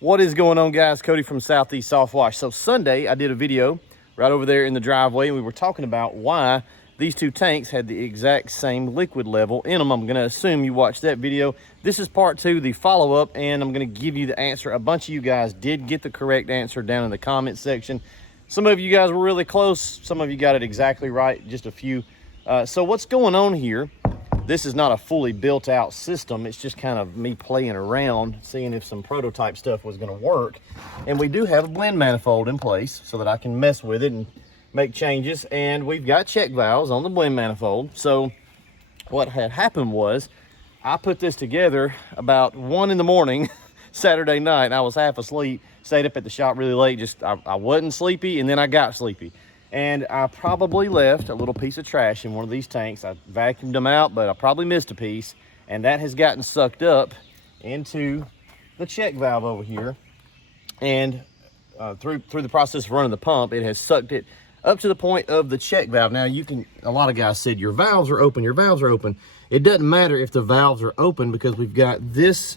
What is going on, guys? Cody from Southeast Softwash. So Sunday I did a video right over there in the driveway, and we were talking about why these two tanks had the exact same liquid level in them. I'm going to assume you watched that video. This is part two, the follow-up, and I'm going to give you the answer. A bunch of you guys did get the correct answer down in the comment section. Some of you guys were really close. Some of you got it exactly right, just a few. So what's going on here? This is not a fully built out system. It's just kind of me playing around, seeing if some prototype stuff was gonna work. And we do have a blend manifold in place so that I can mess with it and make changes. And we've got check valves on the blend manifold. So what had happened was I put this together about 1 in the morning, Saturday night. I was half asleep, stayed up at the shop really late. I wasn't sleepy, and then I got sleepy. And I probably left a little piece of trash in one of these tanks. I vacuumed them out, but I probably missed a piece, and that has gotten sucked up into the check valve over here. And through the process of running the pump, it has sucked it up to the point of the check valve. Now a lot of guys said your valves are open, your valves are open. It doesn't matter if the valves are open because we've got this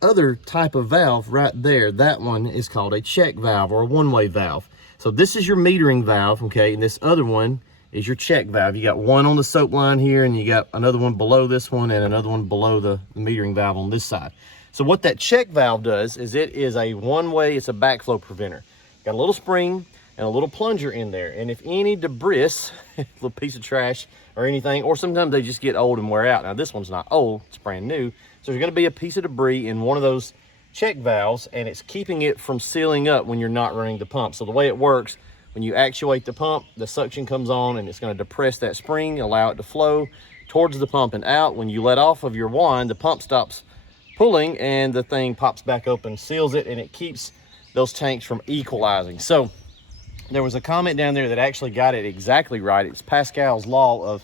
other type of valve right there. That one is called a check valve or a one-way valve. So this is your metering valve, okay, and this other one is your check valve. You got one on the soap line here, and you got another one below this one, and another one below the metering valve on this side. So what that check valve does is it is a one-way, it's a backflow preventer. Got a little spring and a little plunger in there, and if any debris, a little piece of trash or anything, or sometimes they just get old and wear out. Now this one's not old, it's brand new, so there's gonna be a piece of debris in one of those check valves, and it's keeping it from sealing up when you're not running the pump. So the way it works, when you actuate the pump, the suction comes on and it's going to depress that spring, allow it to flow towards the pump and out. When you let off of your wand, the pump stops pulling and the thing pops back open, seals it, and it keeps those tanks from equalizing. So there was a comment down there that actually got it exactly right. It's Pascal's law of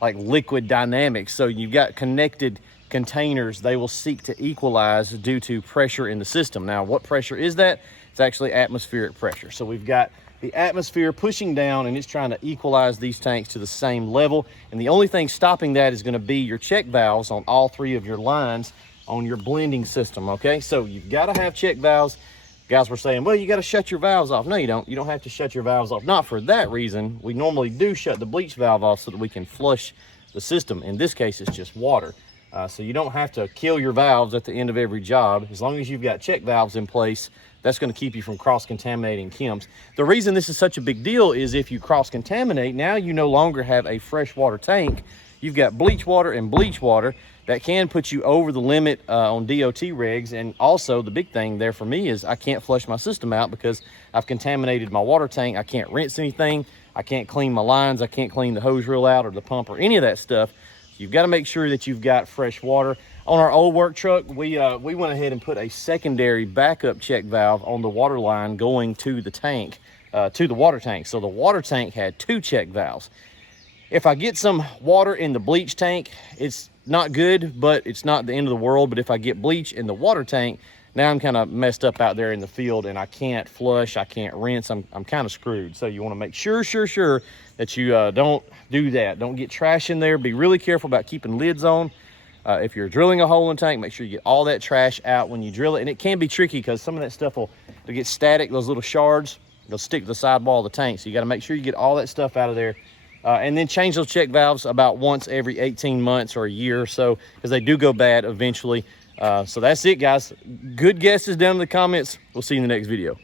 like liquid dynamics. So you've got connected containers, they will seek to equalize due to pressure in the system. Now, what pressure is that? It's actually atmospheric pressure. So we've got the atmosphere pushing down, and it's trying to equalize these tanks to the same level. And the only thing stopping that is going to be your check valves on all three of your lines on your blending system, okay? So you've got to have check valves. Guys were saying, well, you got to shut your valves off. No, you don't. You don't have to shut your valves off. Not for that reason. We normally do shut the bleach valve off so that we can flush the system. In this case, it's just water. So you don't have to kill your valves at the end of every job. As long as you've got check valves in place, that's going to keep you from cross-contaminating chems. The reason this is such a big deal is if you cross-contaminate, now you no longer have a freshwater tank. You've got bleach water and bleach water that can put you over the limit on DOT regs. And also the big thing there for me is I can't flush my system out because I've contaminated my water tank. I can't rinse anything. I can't clean my lines. I can't clean the hose reel out or the pump or any of that stuff. You've got to make sure that you've got fresh water. On our old work truck, we went ahead and put a secondary backup check valve on the water line going to the tank, to the water tank. So the water tank had 2 check valves. If I get some water in the bleach tank, it's not good, but it's not the end of the world. But if I get bleach in the water tank, now I'm kind of messed up out there in the field, and I can't flush, I can't rinse, I'm kind of screwed. So you want to make sure that you don't do that. Don't get trash in there. Be really careful about keeping lids on. If you're drilling a hole in the tank, make sure you get all that trash out when you drill it. And it can be tricky because some of that stuff will get static, those little shards, they'll stick to the sidewall of the tank. So you got to make sure you get all that stuff out of there. And then change those check valves about once every 18 months or a year or so, because they do go bad eventually. So that's it, guys. Good guesses down in the comments. We'll see you in the next video.